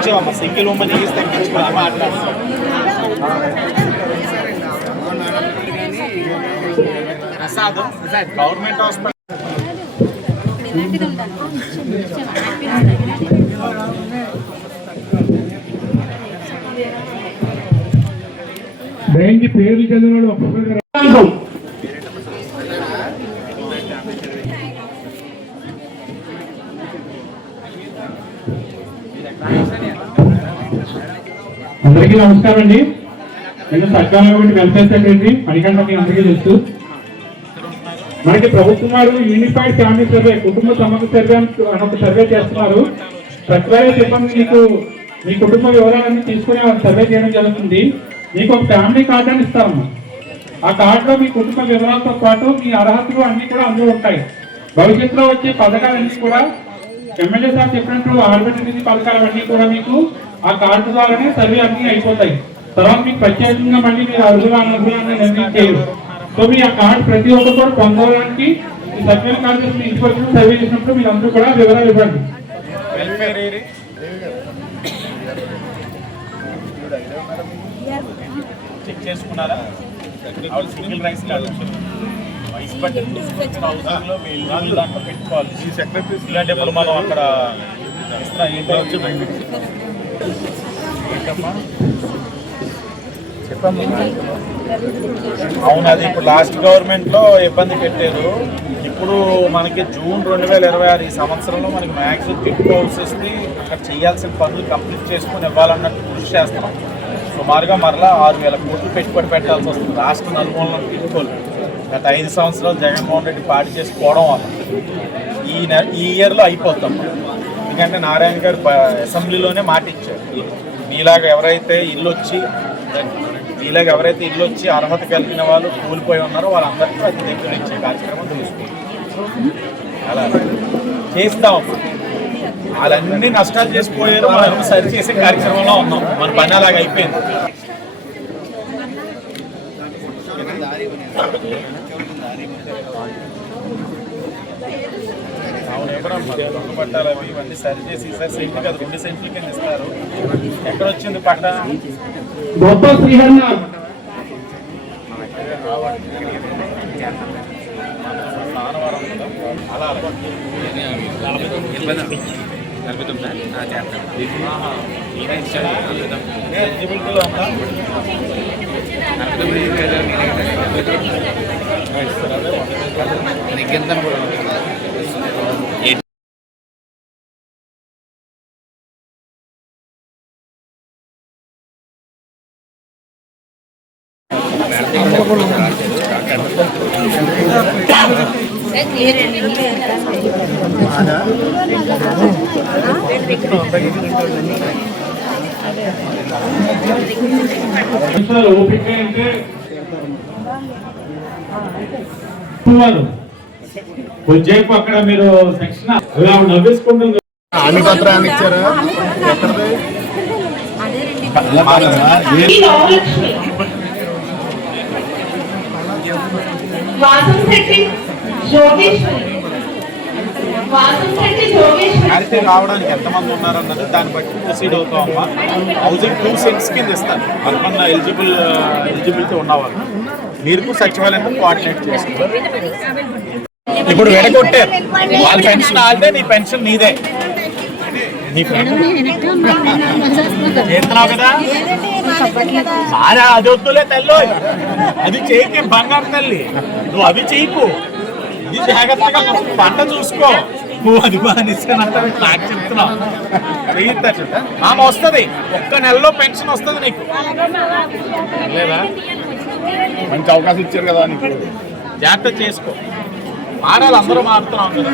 తగ్గించామమ్మా, single ఉమ్మని తగ్గించుకోవాలి మాట్లాడుతున్నాం. ప్రసాదం గవర్నమెంట్ హాస్పిటల్ బ్యాంక్ పేర్లు చదివిన ఒక్కొక్కరికి అందరికీ నమస్కారం అండి. నేను సర్కార్ వెల్ఫేర్ సెక్రటరీ మణికంఠ. మీ అందరికీ తెలుసు, మనకి ప్రభుత్వం వారు యూనిఫైడ్ ఫ్యామిలీ సర్వే, కుటుంబ సమగ్ర సర్వే అని ఒక సర్వే చేస్తున్నారు. సచివాలయ సిబ్బంది మీకు మీ కుటుంబ వివరాలన్నీ తీసుకుని సర్వే చేయడం జరుగుతుంది. మీకు ఒక ఫ్యామిలీ కార్డు అని ఇస్తారమ్మా. ఆ కార్డులో మీ కుటుంబ వివరాలతో పాటు మీ అర్హతలు అన్ని కూడా అందులో ఉంటాయి. భవిష్యత్తులో వచ్చే పథకాలన్నీ కూడా ఎమ్మెల్యే సార్ చెప్పినట్టు ఆర్బిట్రీ నిధి పథకాలన్నీ కూడా మీకు ఆ కార్డు ద్వారానే సర్వే అన్ని అయిపోతాయి. తర్వాత మీకు ప్రత్యేకంగా మళ్ళీ మీరు అర్హులు అనర్హులని నిర్ణయించారు. సో మీ ఆ కార్డు ప్రతి ఒక్కరు కూడా పొందడానికి ఈ సర్వే కార్డు ఇంటికి వచ్చిన సర్వే చేసినప్పుడు మీరు అందరూ కూడా వివరాలు ఇవ్వండి. చెక్ చేసుకున్నారా? Single rice card wise budget అవసరంలో మీ ఇల్లు దాంట్లో పెట్టుకోవాలి. ఈ సెక్రటరీ ఇలాంటి ఇప్పుడు మనం అక్కడ అవును, అది ఇప్పుడు లాస్ట్ గవర్నమెంట్లో ఇబ్బంది పెట్టారు. ఇప్పుడు మనకి జూన్ 2026 ఈ సంవత్సరంలో మనకి మ్యాక్సిమం టిప్ హౌసెస్ని అక్కడ చేయాల్సిన పనులు కంప్లీట్ చేసుకొని ఇవ్వాలన్నట్టు కృషి చేస్తున్నాం. సుమారుగా మరలా 6,000 కోట్లు పెట్టుబడి పెట్టాల్సి వస్తుంది రాష్ట్ర నలుమూలను తీసుకోవాలి. గత 5 సంవత్సరాలు జగన్మోహన్ రెడ్డి పార్టీ చేసి పోవడం వల్ల ఈ ఇయర్లో అయిపోతాం. ఎందుకంటే నారాయణ గారు అసెంబ్లీలోనే మాట ఇచ్చారు, మీలాగా ఎవరైతే ఇల్లు వచ్చి అర్హత కలిగిన వాళ్ళు కూలిపోయి ఉన్నారో వాళ్ళందరికీ అది దగ్గర ఇచ్చే కార్యక్రమం తీసుకుంటాం. అలా చేస్తాం. వాళ్ళన్నీ నష్టాలు చేసిపోయారు, మనం సరి చేసే కార్యక్రమంలో ఉన్నాం. మన పని అలాగ అయిపోయింది. అవును, ఎవరమ్మా దొంగ పట్టాలు అవి ఇవన్నీ సరి చేసి ఈసారి సెంట్లు కదా 2 సెంట్ల కింద ఇస్తారు. ఎక్కడ వచ్చింది పట్ట? అలా ఎలిజిబిలిటీలో ఉందా? ఓపిక అంటే కొంచెంసేపు అక్కడ మీరు సెక్షన్ నవ్వేసుకుంటుంది. హామీ పత్రాన్ని ఇచ్చారా? అయితే రావడానికి ఎంతమంది ఉన్నారన్నది దాన్ని బట్టి ప్రొసీడ్ అవుతామమ్మా. హౌసింగ్ 2 సెంట్స్ కింద ఇస్తాను అనుకున్న ఎలిజిబిలిటీ ఉన్నవాళ్ళు. మీరు సచివాలయంతో కోఆర్డినేట్ చేస్తారు. ఇప్పుడు వెడగొట్టారు, వాళ్ళ పెన్షన్ ఆల్దే, నీ పెన్షన్ నీదే. చేస్తున్నావు కదా, అది వద్దులే తల్లి, అది చేయకే బంగారు తల్లి, నువ్వు అవి చేయకు. ఇది జాగ్రత్తగా పంట చూసుకో. నువ్వు అది బానిస్తానంటే నాకు చెప్తున్నావు. ఆమె వస్తుంది, 1 నెలలో పెన్షన్ వస్తుంది నీకు. లేదా మంచి అవకాశం ఇచ్చారు కదా నీకు, జాగ్రత్త చేసుకో. మారాలి, అందరూ మారుతున్నాం కదా.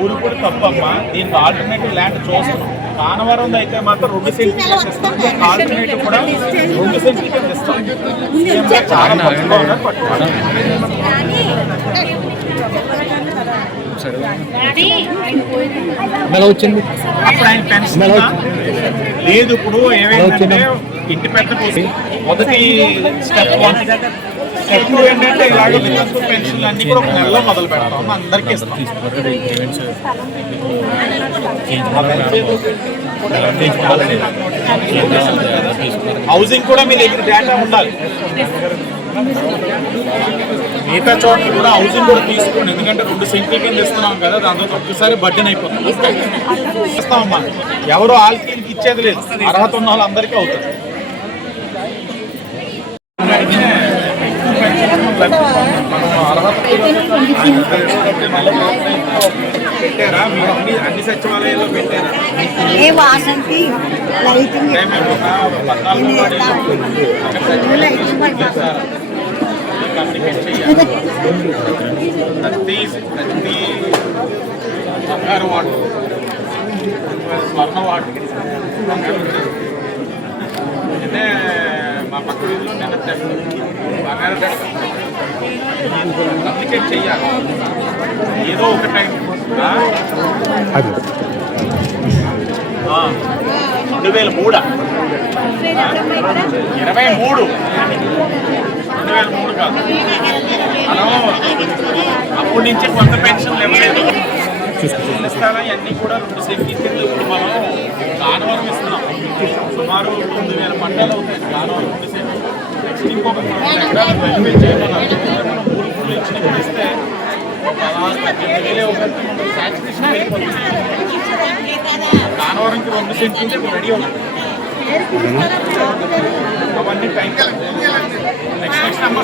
ఊరు కూడా తప్పమ్మా. దీనికి ఆల్టర్నేటివ్ ల్యాండ్ చూస్తున్నాం. కానవరం అయితే మాత్రం 2 సెంట్లు ఇస్తాం, ఆల్టర్నేటివ్ కూడా 2 సెంట్లు ఇస్తాం. చాలా తక్కువగా ఉన్నది పట్టుకోవాలి. అప్పుడు ఆయన పెన్షన్ లేదు. ఇప్పుడు ఏమైందంటే ఇంటి పెద్ద కోసం మొదటి స్టెప్ 1 స్టెప్ 2 ఏంటంటే ఇలాగ వితంతు పెన్షన్లు అన్ని కూడా ఒక నెలలో మొదలు పెడతాం, అందరికీ ఇస్తాం. హౌసింగ్ కూడా మీ దగ్గర డేటా ఉండాలి. మిగతా చోట్ల కూడా హౌసింగ్ కూడా తీసుకోండి, ఎందుకంటే 2 సెంట్ల కింద ఇస్తున్నాం కదా, దాంతో ఒక్కసారి బడ్డెన్ అయిపోతుంది. ఇస్తామమ్మా, ఎవరు ఆల్కీలకి ఇచ్చేది లేదు, అర్హత ఉన్న వాళ్ళందరికీ అవుతుంది. పెట్టారా మీరు అన్ని సచివాలయాల్లో పెట్టారా? కమ్యూనికేట్ చేయాలి. ప్రతి బంగారు వాడు, స్వర్ణ వాడు అంటే మా పక్క వీధిలో నేను బంగారు కమ్యూనికేట్ చేయాలి ఏదో ఒక టైం. 2003 కాదు, మనం అప్పటి నుంచి కొంత పెన్షన్లు ఇవ్వలేదు, ఇస్తారా ఇవన్నీ కూడా 2 సెంట్ల కింద ఇప్పుడు మనం కానవరం ఇస్తున్నాం. సుమారు 9,000 పట్టాలు అవుతాయి కానవరం 2 సెంట్లు. నెక్స్ట్ ఇంకొక 2 ఎకరాలు వెరిఫై చేయమన్నారు. 3 ఇచ్చిన ఇస్తే 18,000 శాంక్షన్ అయిపోతుంది. కానవరంకి 2 సెంట్లు రెడీ అవుతుంది. అవన్నీ టైం నెక్స్ట్ అమ్మ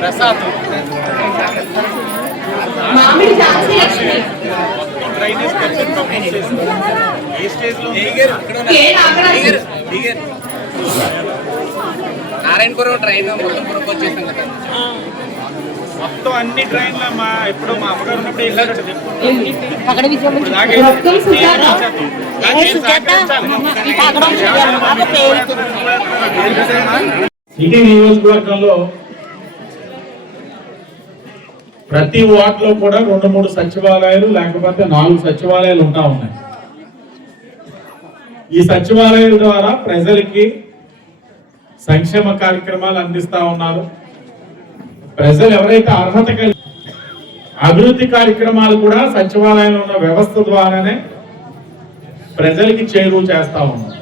ప్రసాద్ డ్రైనేజ్ ఏ స్టేజ్లో నారాయణపురం ట్రైన్ మొత్తం వచ్చేసాం కదా, మొత్తం అన్ని ట్రైన్లు మా ఇప్పుడు మా అమ్మగారు ఉన్నప్పుడు సిటీ నియోజకవర్గంలో ప్రతి వార్డులో కూడా 2-3 సచివాలయాలు లేకపోతే 4 సచివాలయాలు ఉన్నాయి. ఈ సచివాలయాల ద్వారా ప్రజలకి సంక్షేమ కార్యక్రమాలు అందిస్తా ఉన్నారు. ప్రజలు ఎవరైతే అర్హత కలిగి అభివృద్ధి కార్యక్రమాలు కూడా సచివాలయంలో ఉన్న వ్యవస్థ ద్వారానే ప్రజలకి చేరువ చేస్తా ఉన్నారు.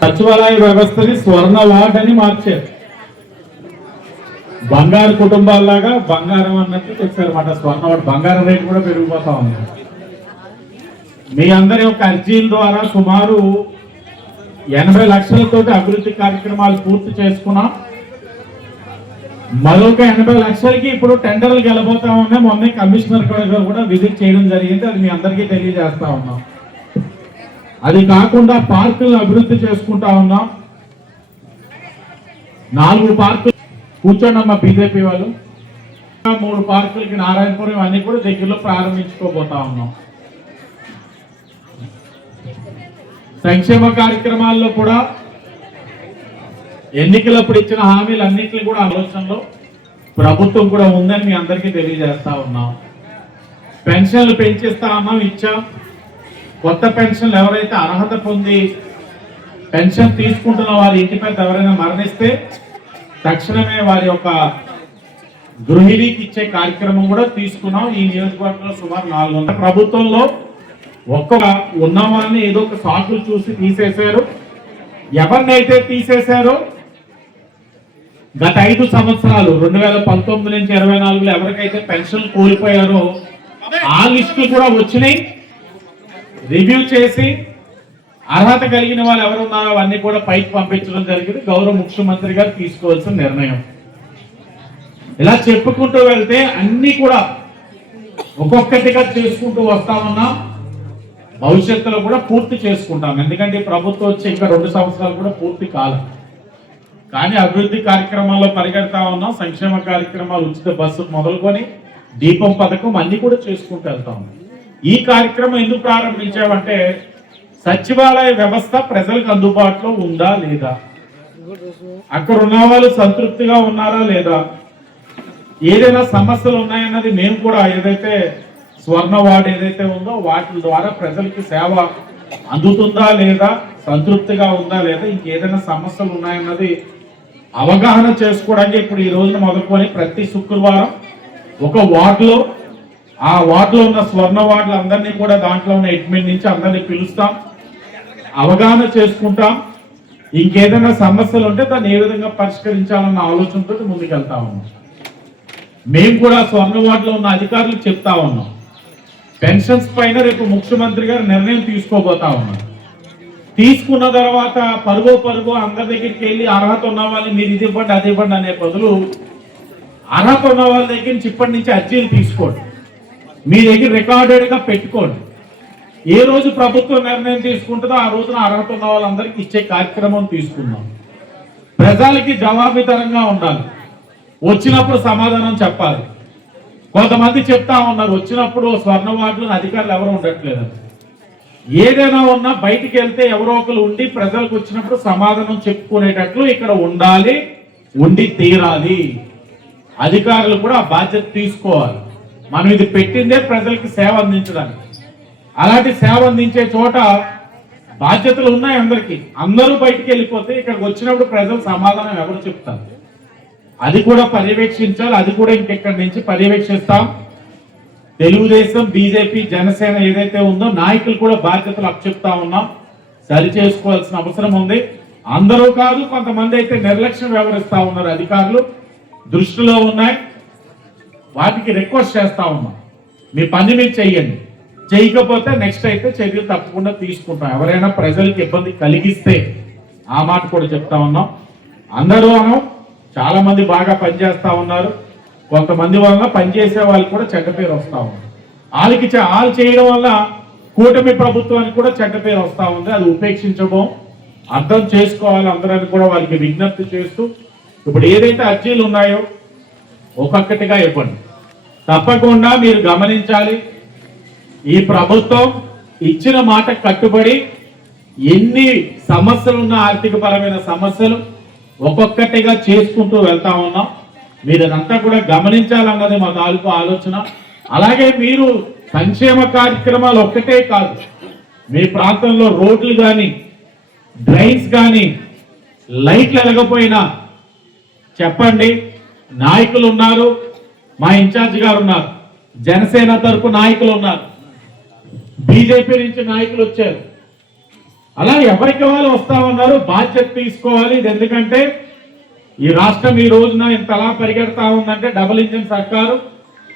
సచివాలయ వ్యవస్థని స్వర్ణ వార్డ్ అని మార్చారు. బంగారు కుటుంబాల్లాగా బంగారం అన్నట్టు తెచ్చారన్నమాట. స్వర్ణ వార్డ్ బంగారం రేటు కూడా పెరిగిపోతా ఉంది. మీ అందరి యొక్క అర్జీల ద్వారా సుమారు 80 లక్షలతోటి అభివృద్ధి కార్యక్రమాలు పూర్తి చేసుకున్నాం. మరొక 80 లక్షలకి ఇప్పుడు టెండర్లు గెలబోతా ఉన్నాయి. మొన్న కమిషనర్ కూడా విజిట్ చేయడం జరిగింది, అది మీ అందరికీ తెలియజేస్తా ఉన్నాం. అది కాకుండా పార్కులను అభివృద్ధి చేసుకుంటా ఉన్నాం. 4 పార్కులు కూర్చోండమ్మ బీజేపీ వాళ్ళు. 3 పార్కులకి నారాయణపురం అన్ని కూడా దగ్గరలో ప్రారంభించుకోబోతా ఉన్నాం. సంక్షేమ కార్యక్రమాల్లో కూడా ఎన్నికలప్పుడు ఇచ్చిన హామీలన్నింటినీ కూడా ఆలోచనలో ప్రభుత్వం కూడా ఉందని మీ అందరికీ తెలియజేస్తా ఉన్నాం. పెన్షన్లు పెంచిస్తా ఉన్నాం, ఇచ్చాం. కొత్త పెన్షన్లు ఎవరైతే అర్హత పొంది పెన్షన్ తీసుకుంటున్న వారి ఇంటి పెద్ద ఎవరైనా మరణిస్తే తక్షణమే వారి యొక్క గృహిణికి ఇచ్చే కార్యక్రమం కూడా తీసుకున్నాం. ఈ నియోజకవర్గంలో సుమారు 400. ప్రభుత్వంలో ఒక్క ఉన్నవాళ్ళని ఏదో ఒక సాకులు చూసి తీసేశారు. ఎవరినైతే తీసేశారో గత 5 సంవత్సరాలు 2019 నుంచి 24లో ఎవరికైతే పెన్షన్ కోల్పోయారో ఆ లిస్టులు కూడా వచ్చినాయి. రివ్యూ చేసి అర్హత కలిగిన వాళ్ళు ఎవరున్నారో అవన్నీ కూడా పైకి పంపించడం జరిగింది. గౌరవ ముఖ్యమంత్రి గారు తీసుకోవాల్సిన నిర్ణయం. ఇలా చెప్పుకుంటూ వెళ్తే అన్ని కూడా ఒక్కొక్కటిగా చేసుకుంటూ వస్తా ఉన్నాం. భవిష్యత్తులో కూడా పూర్తి చేసుకుంటాం. ఎందుకంటే ప్రభుత్వం వచ్చి ఇంకా 2 సంవత్సరాలు కూడా పూర్తి కాలం. కానీ అభివృద్ధి కార్యక్రమాల్లో పరిగెడతా ఉన్నాం. సంక్షేమ కార్యక్రమాలు, ఉచిత బస్సు మొదలుకొని దీపం పథకం అన్ని కూడా చేసుకుంటూ వెళ్తాం. ఈ కార్యక్రమం ఎందుకు ప్రారంభించామంటే సచివాలయ వ్యవస్థ ప్రజలకు అందుబాటులో ఉందా లేదా, అక్కడ ఉన్న వాళ్ళు సంతృప్తిగా ఉన్నారా లేదా, ఏదైనా సమస్యలు ఉన్నాయన్నది మేము కూడా ఏదైతే స్వర్ణ వార్డు ఏదైతే ఉందో వాటి ద్వారా ప్రజలకి సేవ అందుతుందా లేదా, సంతృప్తిగా ఉందా లేదా, ఇంకేదైనా సమస్యలు ఉన్నాయన్నది అవగాహన చేసుకోవడానికి ఇప్పుడు ఈ రోజున మొదలుకొని ప్రతి శుక్రవారం ఒక వార్డులో ఆ వార్డులో ఉన్న స్వర్ణ వార్డులు అందరినీ కూడా దాంట్లో ఉన్న అడ్మిన్ నుంచి అందరినీ పిలుస్తాం, అవగాహన చేసుకుంటాం. ఇంకేదైనా సమస్యలు ఉంటే దాన్ని ఏ విధంగా పరిష్కరించాలన్న ఆలోచనతో ముందుకెళ్తా ఉన్నాం. మేము కూడా స్వర్ణ వార్డులో ఉన్న అధికారులకు చెప్తా ఉన్నాం, పెన్షన్స్ పైన రేపు ముఖ్యమంత్రి గారు నిర్ణయం తీసుకోబోతా ఉన్నారు. తీసుకున్న తర్వాత పరుగు అందరి దగ్గరికి వెళ్ళి అర్హత ఉన్న వాళ్ళని మీరు ఇది ఇవ్వండి అది ఇవ్వండి అనే బదులు అర్హత ఉన్న వాళ్ళ దగ్గర నుంచి ఇప్పటి నుంచి అర్జీలు తీసుకోండి, మీ దగ్గర రికార్డెడ్ గా పెట్టుకోండి. ఏ రోజు ప్రభుత్వం నిర్ణయం తీసుకుంటుందో ఆ రోజున అర్హత ఉన్న వాళ్ళందరికీ ఇచ్చే కార్యక్రమం తీసుకుందాం. ప్రజలకి జవాబుదారంగా ఉండాలి, వచ్చినప్పుడు సమాధానం చెప్పాలి. కొంతమంది చెప్తా ఉన్నారు వచ్చినప్పుడు స్వర్ణ వార్డులో అధికారులు ఎవరు ఉండట్లేదు. ఏదైనా ఉన్నా బయటికి వెళ్తే ఎవరో ఒకరు ఉండి ప్రజలకు వచ్చినప్పుడు సమాధానం చెప్పుకునేటట్లు ఇక్కడ ఉండాలి, ఉండి తీరాలి. అధికారులు కూడా ఆ బాధ్యత తీసుకోవాలి. మనం ఇది పెట్టిందే ప్రజలకి సేవ అందించడానికి. అలాంటి సేవ అందించే చోట బాధ్యతలు ఉన్నాయి అందరికీ. అందరూ బయటికి వెళ్ళిపోతే ఇక్కడికి వచ్చినప్పుడు ప్రజలు సమాధానం ఎవరు చెప్తారు, అది కూడా పర్యవేక్షించాలి. అది కూడా ఇంకెక్కడి నుంచి పర్యవేక్షిస్తాం. తెలుగుదేశం, బీజేపీ, జనసేన ఏదైతే ఉందో నాయకులు కూడా బాధ్యతలు అప్పచెప్తా ఉన్నాం. సరి చేసుకోవాల్సిన అవసరం ఉంది. అందరూ కాదు, కొంతమంది అయితే నిర్లక్ష్యం వ్యవహరిస్తా ఉన్నారు. అధికారులు దృష్టిలో ఉన్నాయి, వాటికి రిక్వెస్ట్ చేస్తా ఉన్నాం, మీ పని మీరు చెయ్యండి. చేయకపోతే నెక్స్ట్ అయితే చర్యలు తప్పకుండా తీసుకుంటాం. ఎవరైనా ప్రజలకు ఇబ్బంది కలిగిస్తే ఆ మాట కూడా చెప్తా ఉన్నాం. అందరూ చాలా మంది బాగా పనిచేస్తా ఉన్నారు. కొంతమంది వల్ల పనిచేసే వాళ్ళు కూడా చెడ్డ పేరు వస్తా ఉంది. వాళ్ళు చేయడం వల్ల కూటమి ప్రభుత్వానికి కూడా చెడ్డ పేరు వస్తా ఉంది. అది ఉపేక్షించబో, అర్థం చేసుకోవాలి అందరని కూడా వాళ్ళకి విజ్ఞప్తి చేస్తూ, ఇప్పుడు ఏదైతే అర్జీలు ఉన్నాయో ఒక్కొక్కటిగా ఇవ్వండి. తప్పకుండా మీరు గమనించాలి, ఈ ప్రభుత్వం ఇచ్చిన మాట కట్టుబడి ఎన్ని సమస్యలున్న ఆర్థిక పరమైన సమస్యలు ఒక్కొక్కటిగా చేసుకుంటూ వెళ్తా ఉన్నాం. మీరు అదంతా కూడా గమనించాలన్నది మా తాలూకు ఆలోచన. అలాగే మీరు సంక్షేమ కార్యక్రమాలు ఒక్కటే కాదు, మీ ప్రాంతంలో రోడ్లు కానీ డ్రైన్స్ కానీ లైట్లు వెలగపోయినా చెప్పండి. నాయకులు ఉన్నారు, మా ఇన్ఛార్జ్ గారు ఉన్నారు, జనసేన తరపు నాయకులు ఉన్నారు, బీజేపీ నుంచి నాయకులు వచ్చారు. అలా ఎవరికి వాళ్ళు వస్తా ఉన్నారు. బాధ్యత తీసుకోవాలి. ఇది ఎందుకంటే ఈ రాష్ట్రం ఈ రోజున ఇంతలా పరిగెడతా ఉందంటే డబుల్ ఇంజిన్ సర్కారు,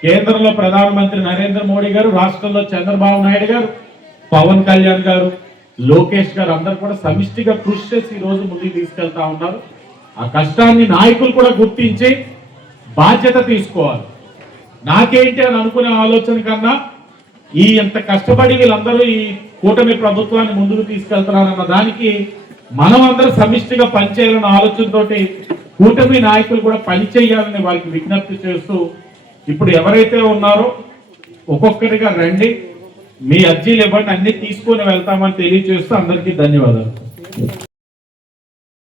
కేంద్రంలో ప్రధానమంత్రి నరేంద్ర మోడీ గారు, రాష్ట్రంలో చంద్రబాబు నాయుడు గారు, పవన్ కళ్యాణ్ గారు, లోకేష్ గారు అందరూ కూడా సమిష్టిగా కృషి చేసి ఈ రోజు ముందుకు తీసుకెళ్తా ఉన్నారు. ఆ కష్టాన్ని నాయకులు కూడా గుర్తించి బాధ్యత తీసుకోవాలి. నాకేంటి అని అనుకునే ఆలోచన కన్నా ఈ ఎంత కష్టపడి వీళ్ళందరూ ఈ కూటమి ప్రభుత్వాన్ని ముందుకు తీసుకెళ్తున్నారన్న దానికి మనం అందరూ సమిష్టిగా పనిచేయాలన్న ఆలోచనతోటి కూటమి నాయకులు కూడా పనిచేయాలని వారికి విజ్ఞప్తి చేస్తూ, ఇప్పుడు ఎవరైతే ఉన్నారో ఒక్కొక్కరిగా రండి, మీ అర్జీలు ఇవ్వండి, అన్ని తీసుకొని వెళ్తామని తెలియజేస్తూ అందరికీ ధన్యవాదాలు.